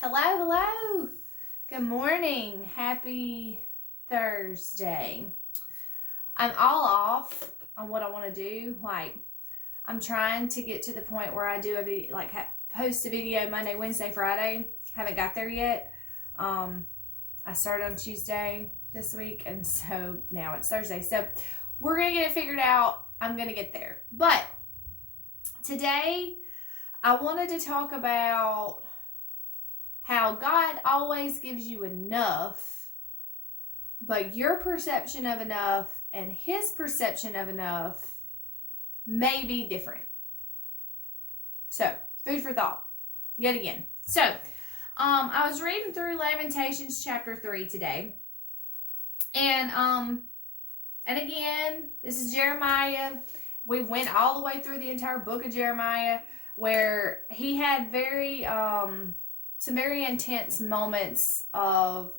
Hello. Good morning. Happy Thursday. I'm all off on what I want to do. I'm trying to get to the point where I do post a video Monday, Wednesday, Friday. Haven't got there yet. I started on Tuesday this week, and so now it's Thursday. So we're going to get it figured out. I'm going to get there. But today I wanted to talk about how God always gives you enough, but your perception of enough and His perception of enough may be different. So, food for thought, yet again. So, I was reading through Lamentations chapter 3 today, and again, this is Jeremiah. We went all the way through the entire book of Jeremiah, where he had some very intense moments of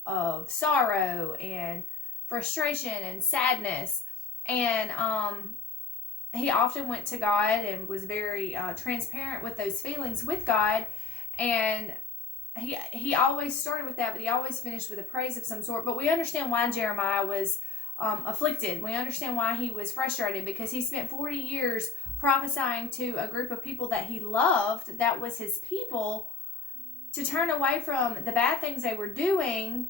sorrow and frustration and sadness, and he often went to God and was very transparent with those feelings with God, and he always started with that, but he always finished with a praise of some sort. But we understand why Jeremiah was afflicted. We understand why he was frustrated, because he spent 40 years prophesying to a group of people that he loved, that was his people, to turn away from the bad things they were doing,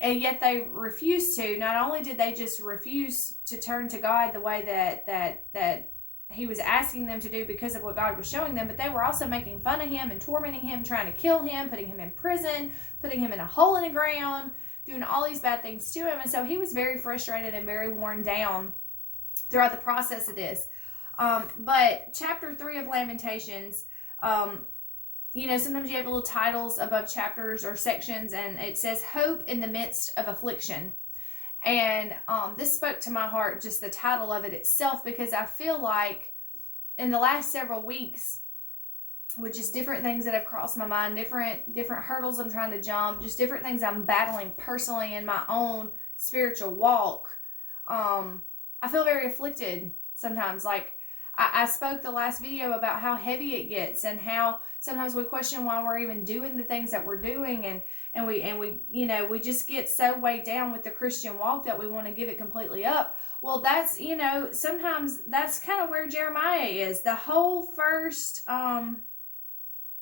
and yet they refused to. Not only did they just refuse to turn to God the way that he was asking them to do because of what God was showing them, but they were also making fun of him and tormenting him, trying to kill him, putting him in prison, putting him in a hole in the ground, doing all these bad things to him. And so he was very frustrated and very worn down throughout the process of this. But chapter 3 of Lamentations, sometimes you have little titles above chapters or sections, and it says hope in the midst of affliction. And this spoke to my heart, just the title of it itself, because I feel like in the last several weeks, with just different things that have crossed my mind, different hurdles I'm trying to jump, just different things I'm battling personally in my own spiritual walk, I feel very afflicted sometimes. Like, I spoke the last video about how heavy it gets, and how sometimes we question why we're even doing the things that we're doing, and we just get so weighed down with the Christian walk that we want to give it completely up. Well, that's, sometimes that's kind of where Jeremiah is. The whole first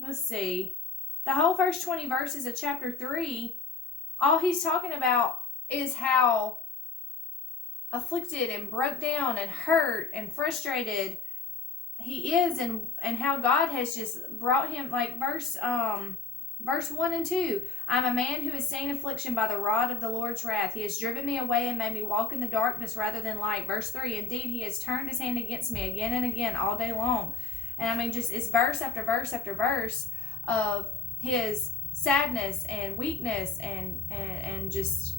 the whole first 20 verses of chapter 3, all he's talking about is how afflicted and broke down and hurt and frustrated he is, and how God has just brought him, like verse 1 and 2. I'm a man who has seen affliction by the rod of the Lord's wrath. He has driven me away and made me walk in the darkness rather than light. Verse 3, indeed he has turned his hand against me again and again all day long. And just it's verse after verse after verse of his sadness and weakness and just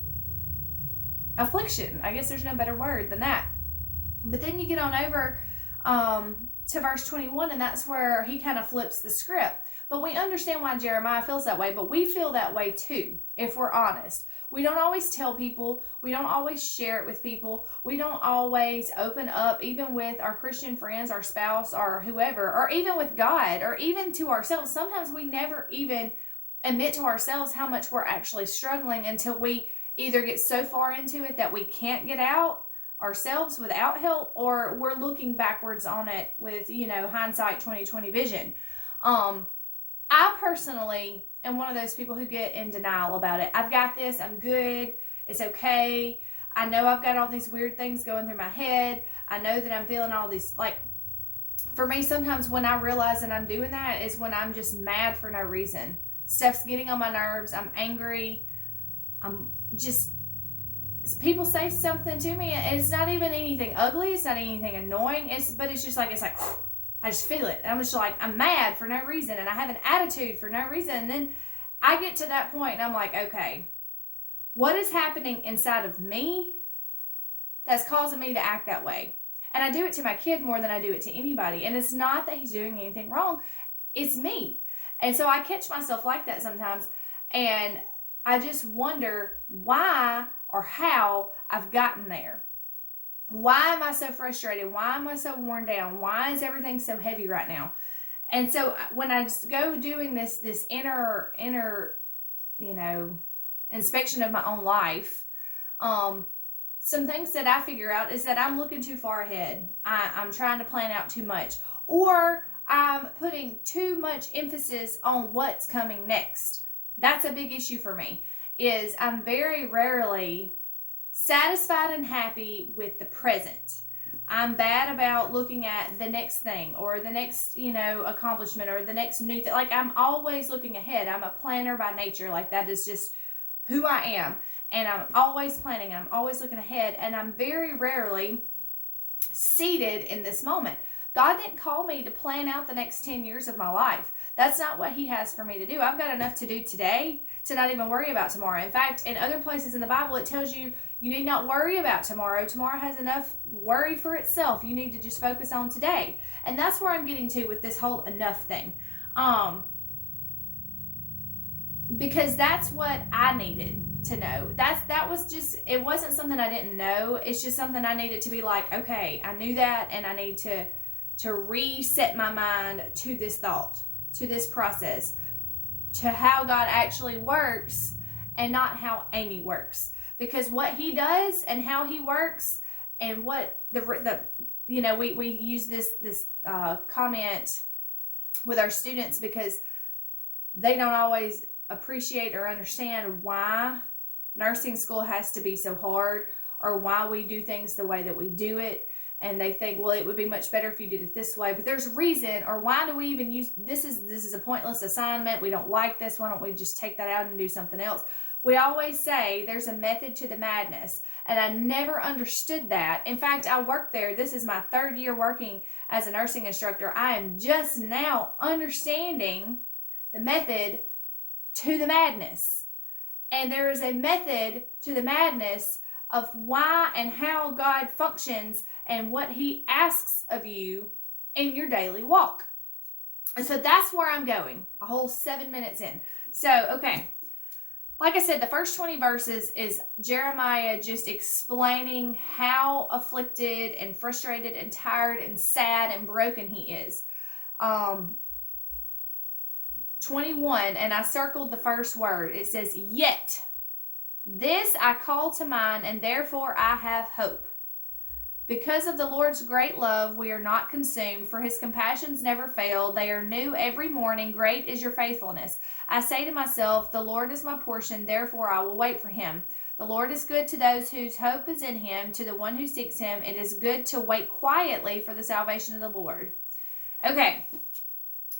affliction. I guess there's no better word than that. But then you get on over to verse 21, and that's where he kind of flips the script. But we understand why Jeremiah feels that way, but we feel that way too, if we're honest. We don't always tell people. We don't always share it with people. We don't always open up, even with our Christian friends, our spouse, or whoever, or even with God, or even to ourselves. Sometimes we never even admit to ourselves how much we're actually struggling until we either get so far into it that we can't get out ourselves without help, or we're looking backwards on it with, hindsight 2020 vision. I personally am one of those people who get in denial about it. I've got this. I'm good. It's okay. I know I've got all these weird things going through my head. I know that I'm feeling all these, for me, sometimes when I realize that I'm doing that is when I'm just mad for no reason. Stuff's getting on my nerves. I'm angry. I'm just, people say something to me, and it's not even anything ugly. It's not anything annoying. But it's just like, I just feel it. I'm just like, I'm mad for no reason, and I have an attitude for no reason. And then I get to that point, and I'm like, okay, what is happening inside of me that's causing me to act that way? And I do it to my kid more than I do it to anybody. And it's not that he's doing anything wrong. It's me. And so I catch myself like that sometimes. And I just wonder why or how I've gotten there. Why am I so frustrated? Why am I so worn down? Why is everything so heavy right now? And so when I just go doing this inner, inspection of my own life, some things that I figure out is that I'm looking too far ahead. I'm trying to plan out too much, or I'm putting too much emphasis on what's coming next. That's a big issue for me, is I'm very rarely satisfied and happy with the present. I'm bad about looking at the next thing or the next, accomplishment or the next new thing. Like, I'm always looking ahead. I'm a planner by nature. Like, that is just who I am. And I'm always planning. I'm always looking ahead. And I'm very rarely seated in this moment. God didn't call me to plan out the next 10 years of my life. That's not what he has for me to do. I've got enough to do today to not even worry about tomorrow. In fact, in other places in the Bible, it tells you need not worry about tomorrow. Tomorrow has enough worry for itself. You need to just focus on today. And that's where I'm getting to with this whole enough thing. Because that's what I needed to know. It wasn't something I didn't know. It's just something I needed to be like, okay, I knew that, and I need to reset my mind to this thought, to this process, to how God actually works and not how Amy works. Because what he does and how he works, and what we use this comment with our students because they don't always appreciate or understand why nursing school has to be so hard, or why we do things the way that we do it. And they think, well, it would be much better if you did it this way. But there's a reason, or why do we even use this? Is a pointless assignment. We don't like this. Why don't we just take that out and do something else? We always say there's a method to the madness. And I never understood that. In fact, I worked there. This is my 3rd year working as a nursing instructor. I am just now understanding the method to the madness. And there is a method to the madness of why and how God functions and what he asks of you in your daily walk. And so that's where I'm going, a whole 7 minutes in. So, okay. Like I said, the first 20 verses is Jeremiah just explaining how afflicted and frustrated and tired and sad and broken he is. 21, and I circled the first word. It says, yet. This I call to mind, and therefore I have hope. Because of the Lord's great love, we are not consumed, for his compassions never fail. They are new every morning. Great is your faithfulness. I say to myself, the Lord is my portion, therefore I will wait for him. The Lord is good to those whose hope is in him. To the one who seeks him, it is good to wait quietly for the salvation of the Lord. Okay.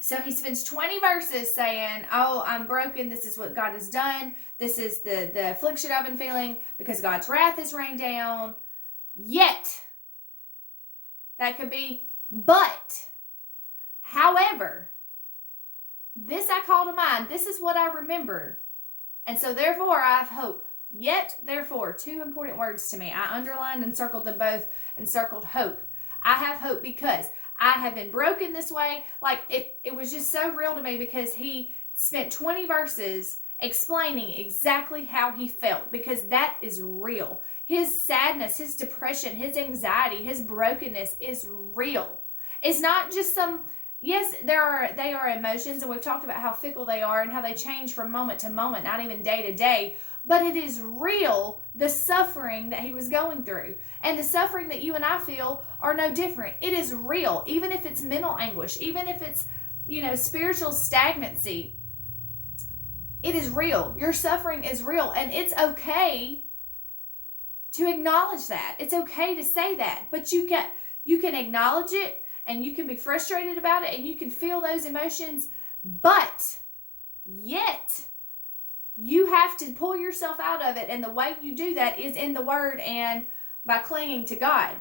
So he spends 20 verses saying, oh, I'm broken. This is what God has done. This is the affliction I've been feeling because God's wrath is rained down. Yet, that could be, but, however, this I call to mind. This is what I remember. And so therefore I have hope. Yet, therefore, 2 important words to me. I underlined and circled them both and circled hope. I have hope because I have been broken this way. Like, it was just so real to me because he spent 20 verses explaining exactly how he felt, because that is real. His sadness, his depression, his anxiety, his brokenness is real. It's not just some, yes, they are emotions, and we've talked about how fickle they are and how they change from moment to moment, not even day to day. But it is real, the suffering that he was going through. And the suffering that you and I feel are no different. It is real, even if it's mental anguish, even if it's, spiritual stagnancy. It is real. Your suffering is real. And it's okay to acknowledge that. It's okay to say that. But you can acknowledge it, and you can be frustrated about it, and you can feel those emotions. But yet, you have to pull yourself out of it, and the way you do that is in the Word and by clinging to God.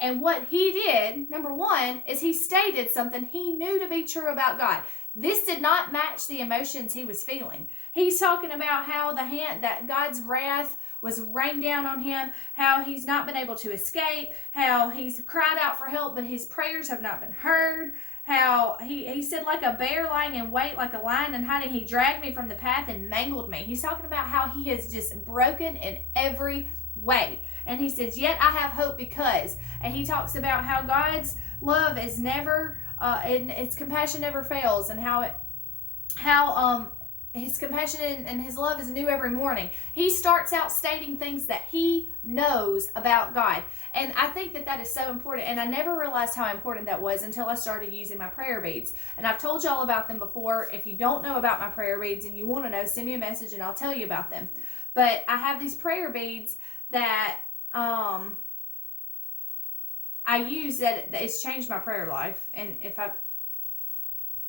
And what he did, number one, is he stated something he knew to be true about God. This did not match the emotions he was feeling. He's talking about how that God's wrath was rained down on him, how he's not been able to escape, how he's cried out for help, but his prayers have not been heard, how he said, like a bear lying in wait, like a lion in hiding, he dragged me from the path and mangled me. He's talking about how he is just broken in every way. And he says, yet I have hope because, and he talks about how God's love is never and its compassion never fails, and how his compassion and his love is new every morning. He starts out stating things that he knows about God. And I think that is so important. And I never realized how important that was until I started using my prayer beads. And I've told y'all about them before. If you don't know about my prayer beads and you want to know, send me a message and I'll tell you about them. But I have these prayer beads that I use that it's changed my prayer life. And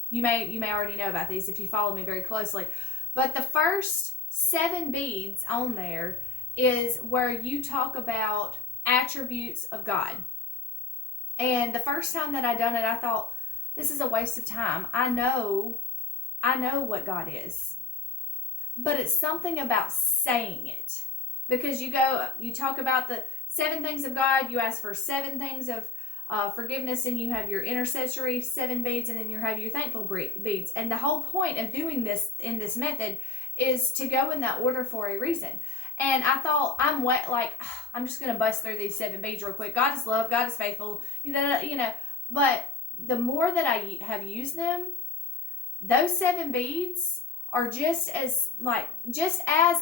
you may already know about these if you follow me very closely. But the first 7 beads on there is where you talk about attributes of God. And the first time that I done it, I thought, this is a waste of time. I know what God is. But it's something about saying it. Because you talk about the 7 things of God, you ask for 7 things of forgiveness, and you have your intercessory 7 beads, and then you have your thankful beads. And the whole point of doing this in this method is to go in that order for a reason. And I thought, I'm just going to bust through these 7 beads real quick. God is love, God is faithful, but the more that I have used them, those 7 beads are just as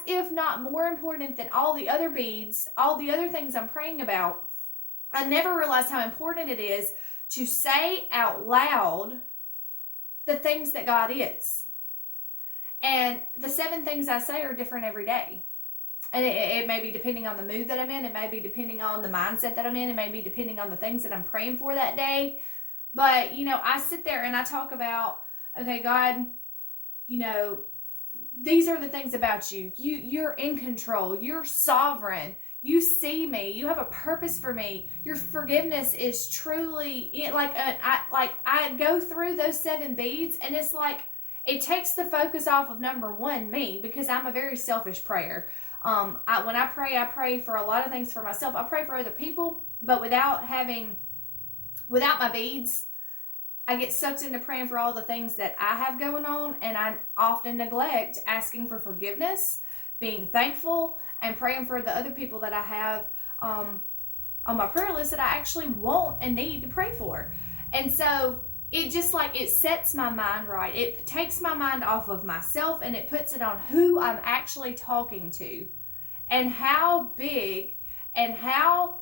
if not more important than all the other beads, all the other things I'm praying about. I never realized how important it is to say out loud the things that God is. And the 7 things I say are different every day. And it may be depending on the mood that I'm in. It may be depending on the mindset that I'm in. It may be depending on the things that I'm praying for that day. But, I sit there and I talk about, okay, God, these are the things about you. You're in control. You're sovereign. You see me. You have a purpose for me. Your forgiveness is truly I go through those 7 beads, and it's like it takes the focus off of number 1, me, because I'm a very selfish prayer. When I pray for a lot of things for myself. I pray for other people, but without my beads, I get sucked into praying for all the things that I have going on, and I often neglect asking for forgiveness, being thankful, and praying for the other people that I have on my prayer list that I actually want and need to pray for. And so it just it sets my mind right. It takes my mind off of myself and it puts it on who I'm actually talking to, and how big and how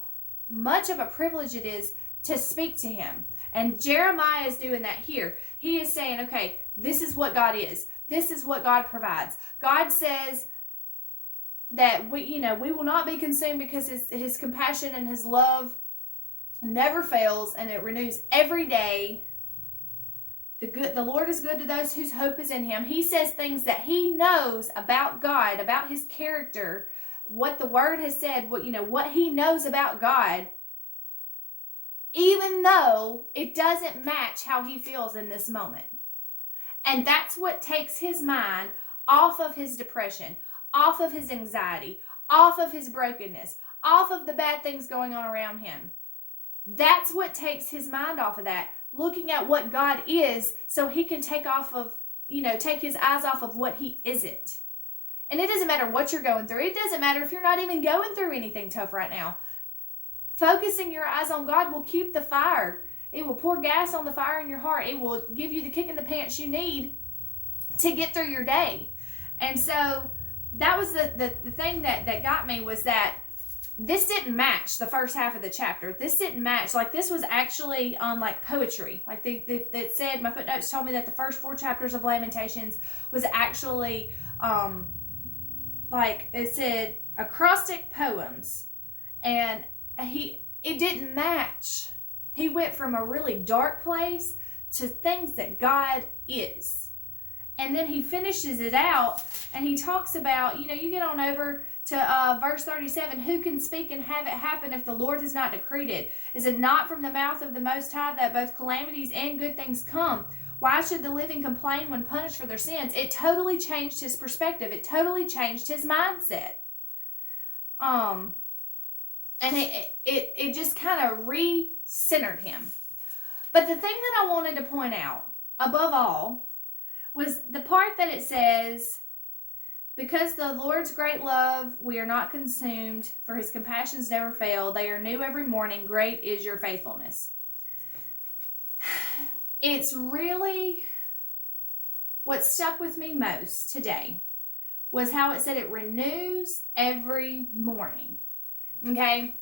much of a privilege it is to speak to him. And Jeremiah is doing that here. He is saying, okay, this is what God is. This is what God provides. God says that we will not be consumed because his compassion and his love never fails, and it renews every day. The Lord is good to those whose hope is in him. He says things that he knows about God, about his character, what the word has said, what he knows about God, even though it doesn't match how he feels in this moment. And that's what takes his mind off of his depression, off of his anxiety, off of his brokenness, off of the bad things going on around him. That's what takes his mind off of that, looking at what God is, so he can take his eyes off of what he isn't. And it doesn't matter what you're going through. It doesn't matter if you're not even going through anything tough right now. Focusing your eyes on God will keep the fire. It will pour gas on the fire in your heart. It will give you the kick in the pants you need to get through your day. And so that was the thing that got me, was that this didn't match the first half of the chapter. This didn't match. This was actually poetry. It said, my footnotes told me that the first 4 chapters of Lamentations was actually it said acrostic poems. And it didn't match. He went from a really dark place to things that God is. And then he finishes it out and he talks about, you get on over to verse 37, who can speak and have it happen if the Lord has not decreed it? Is it not from the mouth of the Most High that both calamities and good things come? Why should the living complain when punished for their sins? It totally changed his perspective. It totally changed his mindset. And it just kind of re-centered him. But the thing that I wanted to point out, above all, was the part that it says, because the Lord's great love, we are not consumed, for his compassions never fail. They are new every morning. Great is your faithfulness. it's really what stuck with me most today was how it said it renews every morning. Okay?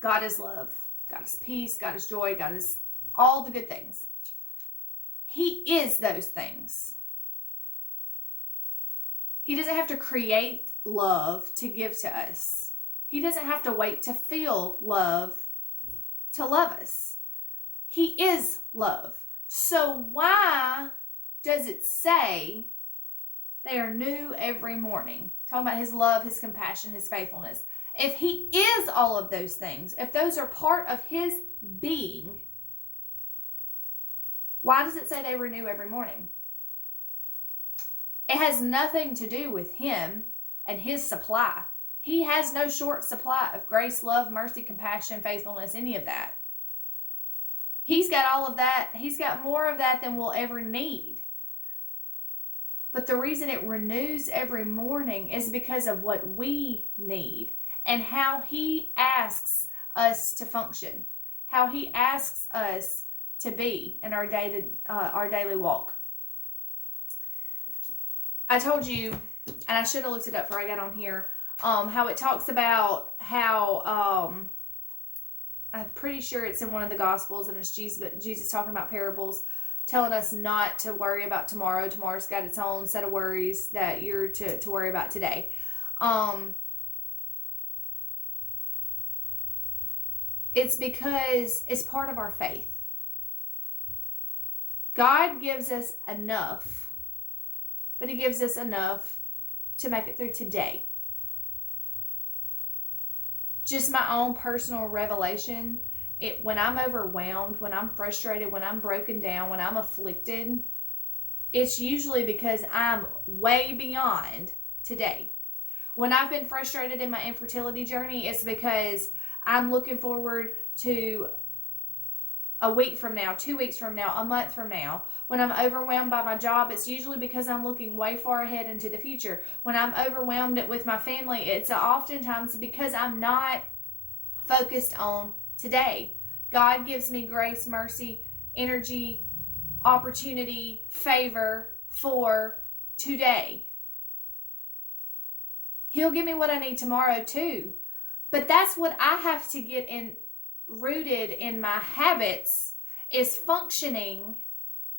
God is love. God is peace. God is joy. God is all the good things. He is those things. He doesn't have to create love to give to us. He doesn't have to wait to feel love to love us. He is love. So why does it say they are new every morning? Talking about his love, his compassion, his faithfulness. If he is all of those things, if those are part of his being, why does it say they renew every morning? It has nothing to do with him and his supply. He has no short supply of grace, love, mercy, compassion, faithfulness, any of that. He's got all of that. He's got more of that than we'll ever need. But the reason it renews every morning is because of what we need and how he asks us to function, how he asks us to be in our daily walk. I told you, and I should have looked it up before I got on here, how it talks about how, I'm pretty sure it's in one of the Gospels, and it's Jesus talking about parables, telling us not to worry about tomorrow. Tomorrow's got its own set of worries that you're to worry about today. It's because it's part of our faith. God gives us enough, but he gives us enough to make it through today. Just my own personal revelation, when I'm overwhelmed, when I'm frustrated, when I'm broken down, when I'm afflicted, it's usually because I'm way beyond today. When I've been frustrated in my infertility journey, it's because I'm looking forward to a week from now, 2 weeks from now, a month from now. When I'm overwhelmed by my job, it's usually because I'm looking way far ahead into the future. When I'm overwhelmed with my family, it's oftentimes because I'm not focused on today. God gives me grace, mercy, energy, opportunity, favor for today. He'll give me what I need tomorrow too. But that's what I have to get rooted in my habits, is functioning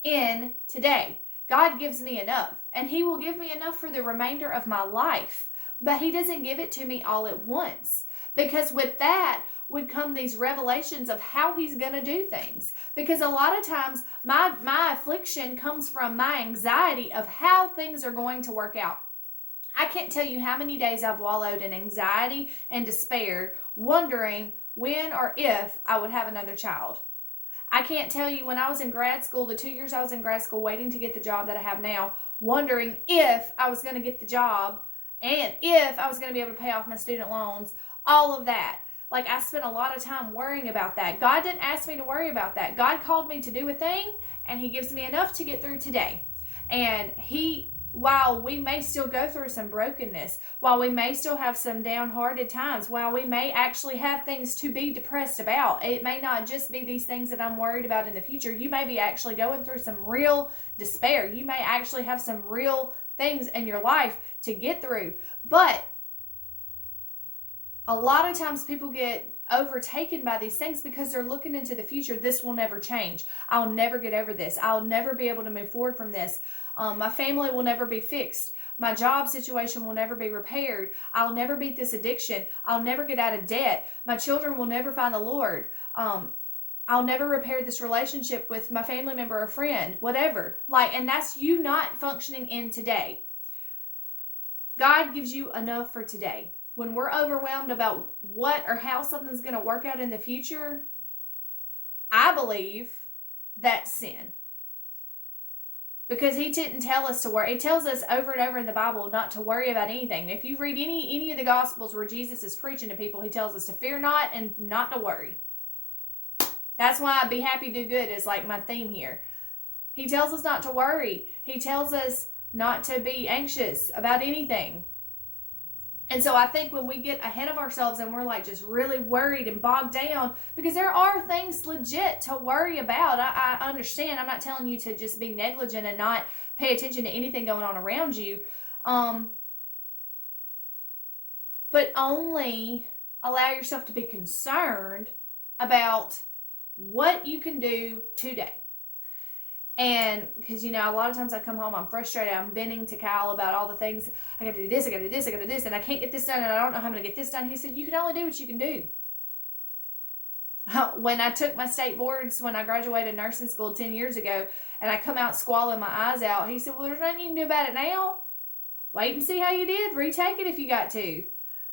in today. God gives me enough, and he will give me enough for the remainder of my life, but he doesn't give it to me all at once, because with that would come these revelations of how he's going to do things. Because a lot of times my affliction comes from my anxiety of how things are going to work out. I can't tell you how many days I've wallowed in anxiety and despair, wondering when or if I would have another child. I can't tell you when I was in grad school, the 2 years I was in grad school waiting to get the job that I have now, wondering if I was going to get the job and if I was going to be able to pay off my student loans, all of that. Like, I spent a lot of time worrying about that. God didn't ask me to worry about that. God called me to do a thing, and he gives me enough to get through today. And while we may still go through some brokenness, while we may still have some downhearted times, while we may actually have things to be depressed about, it may not just be these things that I'm worried about in the future. You may be actually going through some real despair. You may actually have some real things in your life to get through. But a lot of times people get overtaken by these things because they're looking into the future. This will never change. I'll never get over this. I'll never be able to move forward from this. My family will never be fixed. My job situation will never be repaired. I'll never beat this addiction. I'll never get out of debt. My children will never find the Lord. I'll never repair this relationship with my family member or friend, whatever. And that's you not functioning in today. God gives you enough for today. When we're overwhelmed about what or how something's going to work out in the future, I believe that's sin. Because he didn't tell us to worry. He tells us over and over in the Bible not to worry about anything. If you read any of the Gospels where Jesus is preaching to people, he tells us to fear not and not to worry. That's why be happy, do good is like my theme here. He tells us not to worry. He tells us not to be anxious about anything. And so I think when we get ahead of ourselves and we're like just really worried and bogged down, because there are things legit to worry about. I understand. I'm not telling you to just be negligent and not pay attention to anything going on around you. But only allow yourself to be concerned about what you can do today. And because, a lot of times I come home, I'm frustrated, I'm venting to Kyle about all the things, I got to do this, I got to do this, I got to do this, and I can't get this done, and I don't know how I'm going to get this done. He said, you can only do what you can do. When I took my state boards, when I graduated nursing school 10 years ago, and I come out squalling my eyes out, he said, well, there's nothing you can do about it now. Wait and see how you did. Retake it if you got to.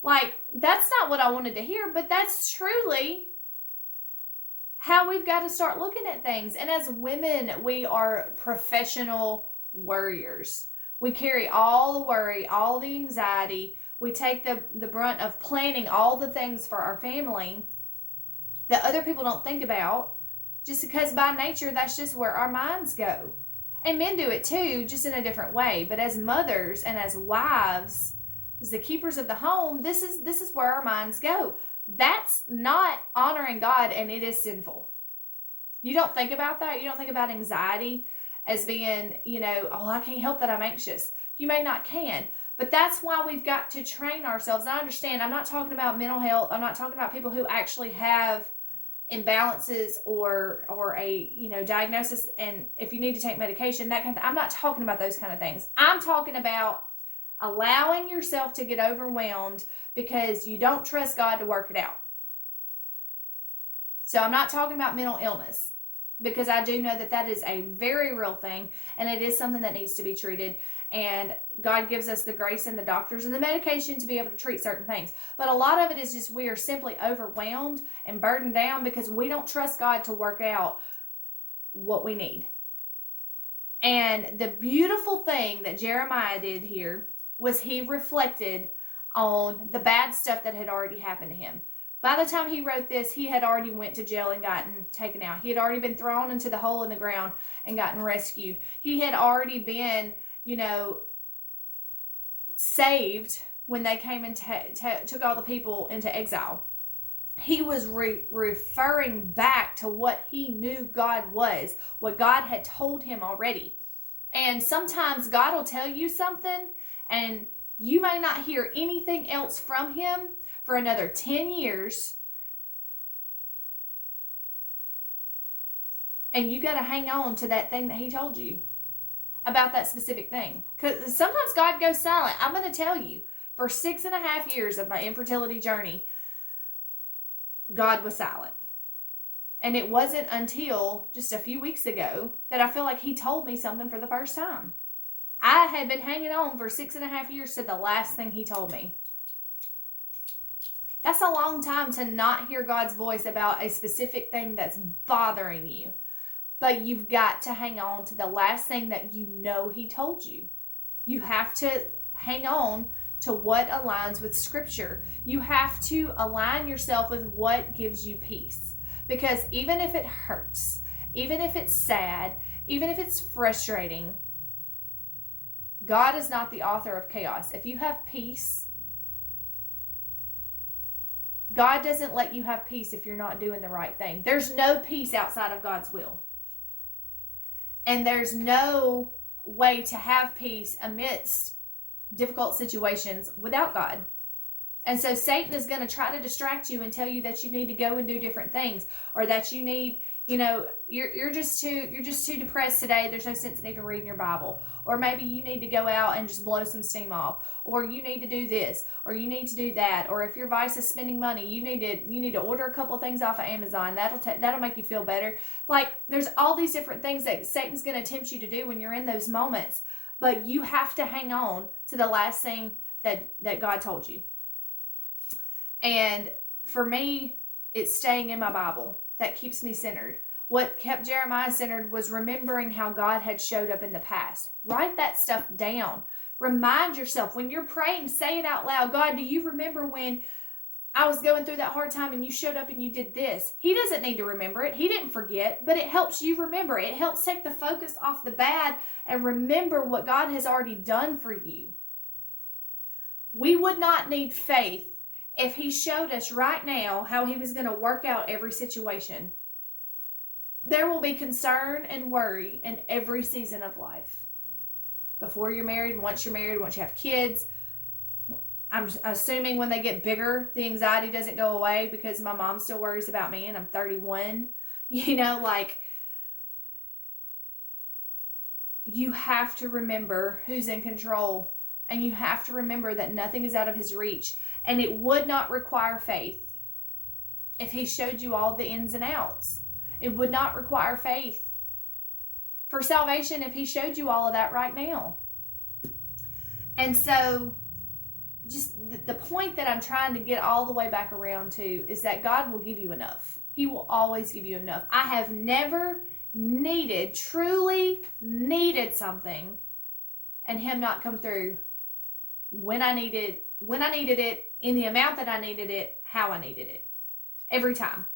Like, that's not what I wanted to hear, but that's truly how we've got to start looking at things. And as women, we are professional worriers. We carry all the worry, all the anxiety. We take the brunt of planning all the things for our family that other people don't think about, just because by nature, that's just where our minds go. And men do it too, just in a different way. But as mothers and as wives, as the keepers of the home, this is where our minds go. That's not honoring God, and it is sinful. You don't think about that. You don't think about anxiety as being, oh, I can't help that I'm anxious. You may not can, but that's why we've got to train ourselves. And I understand, I'm not talking about mental health. I'm not talking about people who actually have imbalances or a, diagnosis, and if you need to take medication, that kind of thing. I'm not talking about those kind of things. I'm talking about allowing yourself to get overwhelmed because you don't trust God to work it out. So I'm not talking about mental illness, because I do know that is a very real thing, and it is something that needs to be treated. And God gives us the grace and the doctors and the medication to be able to treat certain things. But a lot of it is just we are simply overwhelmed and burdened down because we don't trust God to work out what we need. And the beautiful thing that Jeremiah did here was he reflected on the bad stuff that had already happened to him. By the time he wrote this, he had already went to jail and gotten taken out. He had already been thrown into the hole in the ground and gotten rescued. He had already been, saved when they came and took all the people into exile. He was referring back to what he knew God was, what God had told him already. And sometimes God will tell you something, and you may not hear anything else from him for another 10 years. And you got to hang on to that thing that he told you about that specific thing. Because sometimes God goes silent. I'm going to tell you, for 6.5 years of my infertility journey, God was silent. And it wasn't until just a few weeks ago that I feel like he told me something for the first time. I had been hanging on for 6.5 years to the last thing he told me. That's a long time to not hear God's voice about a specific thing that's bothering you. But you've got to hang on to the last thing that you know he told you. You have to hang on to what aligns with Scripture. You have to align yourself with what gives you peace. Because even if it hurts, even if it's sad, even if it's frustrating, God is not the author of chaos. If you have peace, God doesn't let you have peace if you're not doing the right thing. There's no peace outside of God's will. And there's no way to have peace amidst difficult situations without God. And so Satan is going to try to distract you and tell you that you need to go and do different things, or that you need, you're just too depressed today. There's no sense in even reading your Bible. Or maybe you need to go out and just blow some steam off, or you need to do this, or you need to do that. Or if your vice is spending money, you need to order a couple of things off of Amazon. That'll make you feel better. Like, there's all these different things that Satan's going to tempt you to do when you're in those moments. But you have to hang on to the last thing that God told you. And for me, it's staying in my Bible that keeps me centered. What kept Jeremiah centered was remembering how God had showed up in the past. Write that stuff down. Remind yourself when you're praying, say it out loud. God, do you remember when I was going through that hard time and you showed up and you did this? He doesn't need to remember it. He didn't forget, but it helps you remember. It helps take the focus off the bad and remember what God has already done for you. We would not need faith if he showed us right now how he was going to work out every situation. There will be concern and worry in every season of life. Before you're married, once you're married, once you have kids. I'm assuming when they get bigger, the anxiety doesn't go away because my mom still worries about me and I'm 31. You know, like, you have to remember who's in control, and you have to remember that nothing is out of his reach, and it would not require faith if he showed you all the ins and outs. It would not require faith for salvation if he showed you all of that right now. And so just the point that I'm trying to get all the way back around to is that God will give you enough. He will always give you enough. I have never truly needed something and him not come through when I needed it, in the amount that I needed it, how I needed it. Every time.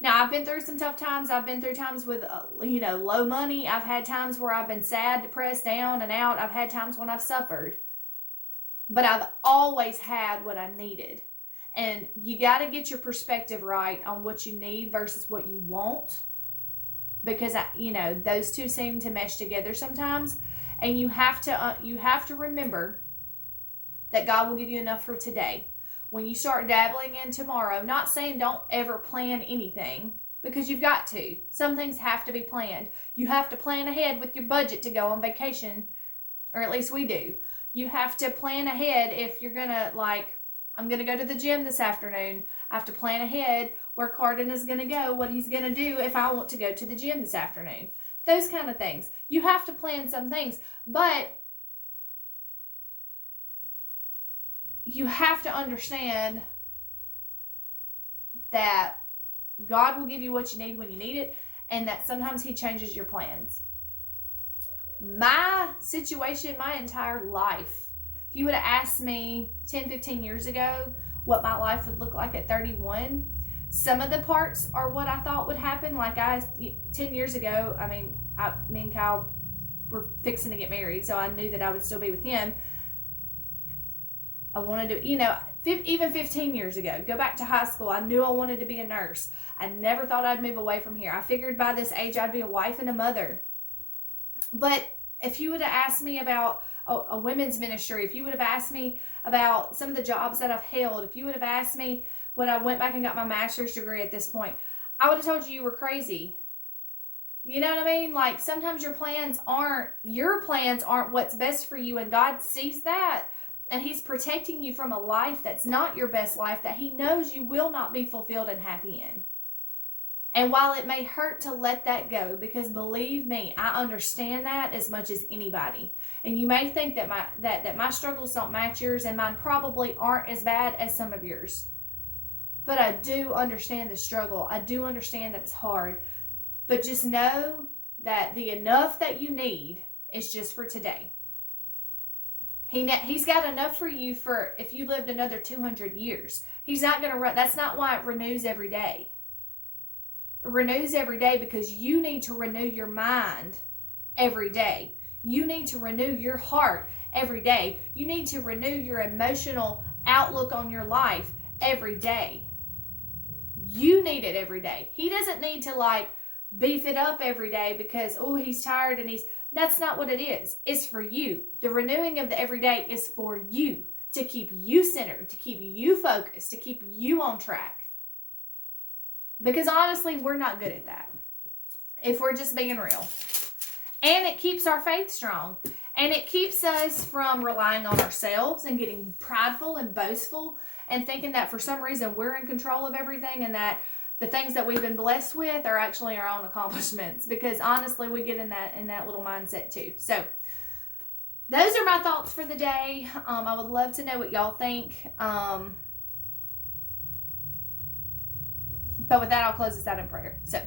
Now, I've been through some tough times. I've been through times with, low money. I've had times where I've been sad, depressed, down and out. I've had times when I've suffered. But I've always had what I needed. And you got to get your perspective right on what you need versus what you want. Because, those two seem to mesh together sometimes. And you have to remember that God will give you enough for today. When you start dabbling in tomorrow, not saying don't ever plan anything, because you've got to. Some things have to be planned. You have to plan ahead with your budget to go on vacation, or at least we do. You have to plan ahead if you're going to, I'm going to go to the gym this afternoon. I have to plan ahead where Carden is going to go, what he's going to do if I want to go to the gym this afternoon. Those kind of things. You have to plan some things, but you have to understand that God will give you what you need when you need it, and that sometimes he changes your plans. My situation, my entire life, if you would have asked me 10, 15 years ago what my life would look like at 31, some of the parts are what I thought would happen. 10 years ago, me and Kyle were fixing to get married, so I knew that I would still be with him. I wanted to, even 15 years ago, go back to high school, I knew I wanted to be a nurse. I never thought I'd move away from here. I figured by this age I'd be a wife and a mother. But if you would have asked me about a women's ministry, if you would have asked me about some of the jobs that I've held, if you would have asked me when I went back and got my master's degree at this point, I would have told you were crazy. You know what I mean? Sometimes your plans aren't what's best for you, and God sees that. And he's protecting you from a life that's not your best life, that he knows you will not be fulfilled and happy in. And while it may hurt to let that go, because believe me, I understand that as much as anybody. And you may think that my struggles don't match yours, and mine probably aren't as bad as some of yours. But I do understand the struggle. I do understand that it's hard. But just know that the enough that you need is just for today. He's got enough for you for if you lived another 200 years. He's not going to run. That's not why it renews every day. It renews every day because you need to renew your mind every day. You need to renew your heart every day. You need to renew your emotional outlook on your life every day. You need it every day. He doesn't need to beef it up every day because, he's tired and that's not what it is. It's for you. The renewing of the everyday is for you, to keep you centered, to keep you focused, to keep you on track. Because honestly, we're not good at that, if we're just being real. And it keeps our faith strong. And it keeps us from relying on ourselves and getting prideful and boastful and thinking that for some reason we're in control of everything, and that the things that we've been blessed with are actually our own accomplishments, because honestly, we get in that little mindset too. So those are my thoughts for the day. I would love to know what y'all think. But with that, I'll close this out in prayer. So,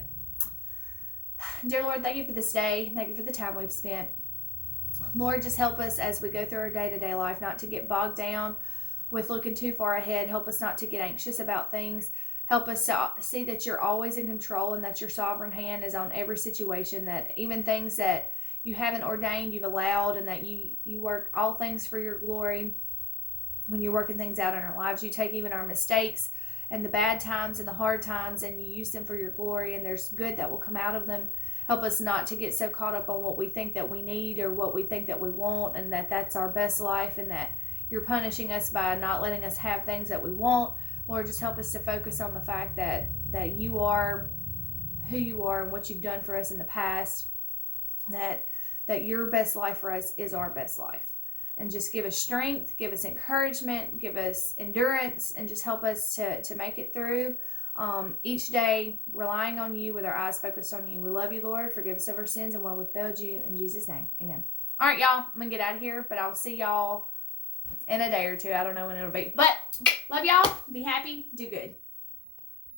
dear Lord, thank you for this day. Thank you for the time we've spent. Lord, just help us as we go through our day-to-day life, not to get bogged down with looking too far ahead. Help us not to get anxious about things. Help us to see that you're always in control, and that your sovereign hand is on every situation, that even things that you haven't ordained, you've allowed, and that you work all things for your glory. when you're working things out in our lives. You take even our mistakes and the bad times and the hard times, and you use them for your glory, and there's good that will come out of them. Help us not to get so caught up on what we think that we need or what we think that we want, and that that's our best life, and that you're punishing us by not letting us have things that we want. Lord, just help us to focus on the fact that you are who you are and what you've done for us in the past, that your best life for us is our best life. And just give us strength, give us encouragement, give us endurance, and just help us to make it through each day, relying on you with our eyes focused on you. We love you, Lord. Forgive us of our sins and where we failed you. In Jesus' name, amen. All right, y'all, I'm going to get out of here, but I'll see y'all in a day or two. I don't know when it'll be. But love y'all. Be happy. Do good.